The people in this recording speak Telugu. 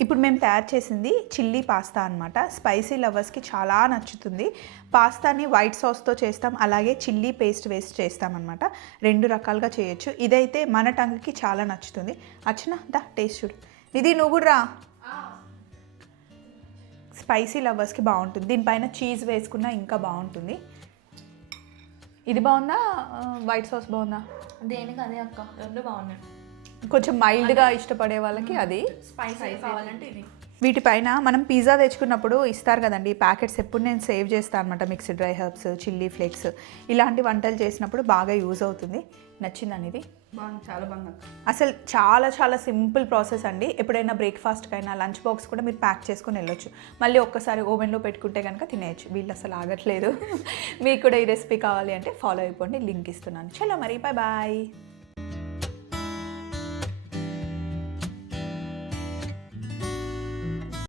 ఇప్పుడు మేము తయారు చేసింది చిల్లీ పాస్తా అనమాట స్పైసీ లవర్స్కి చాలా నచ్చుతుంది. పాస్తాని వైట్ సాస్తో చేస్తాం అలాగే చిల్లీ పేస్ట్ వేస్ట్ చేస్తాం అనమాట రెండు రకాలుగా చేయొచ్చు. ఇదైతే మన టంగ్కి చాలా నచ్చుతుంది. అచ్చనా దా టేస్ట్ చూడు. ఇది నువ్వు కూడా రా. స్పైసీ లవర్స్కి బాగుంటుంది. దీనిపైన చీజ్ వేసుకున్నా ఇంకా బాగుంటుంది. ఇది బాగుందా? వైట్ సాస్ బాగుందా? దేనికి అదే అక్క? రెండు బాగున్నాయి. కొంచెం మైల్డ్గా ఇష్టపడే వాళ్ళకి అది. స్పైసీ కావాలంటే ఇది. వీటిపైన మనం పిజ్జా తెచ్చుకున్నప్పుడు ఇస్తారు కదండి ఈ ప్యాకెట్స్ ఎప్పుడు నేను సేవ్ చేస్తాను అనమాట mixed dry herbs chilli flakes ఇలాంటి వంటలు చేసినప్పుడు బాగా యూజ్ అవుతుంది. నచ్చిందని ఇది బాగుంది చాలా బాగుంది అక్క. అసలు చాలా చాలా సింపుల్ ప్రాసెస్ అండి. ఎప్పుడైనా బ్రేక్ఫాస్ట్కైనా లంచ్ బాక్స్ కూడా మీరు ప్యాక్ చేసుకొని వెళ్ళొచ్చు. మళ్ళీ ఒక్కసారి ఓవెన్లో పెట్టుకుంటే కనుక తినేయచ్చు. వీళ్ళు అసలు ఆగట్లేదు. మీకు కూడా ఈ రెసిపీ కావాలి అంటే ఫాలో అయిపోండి లింక్ ఇస్తున్నాను. చలో మరి బాయ్ బాయ్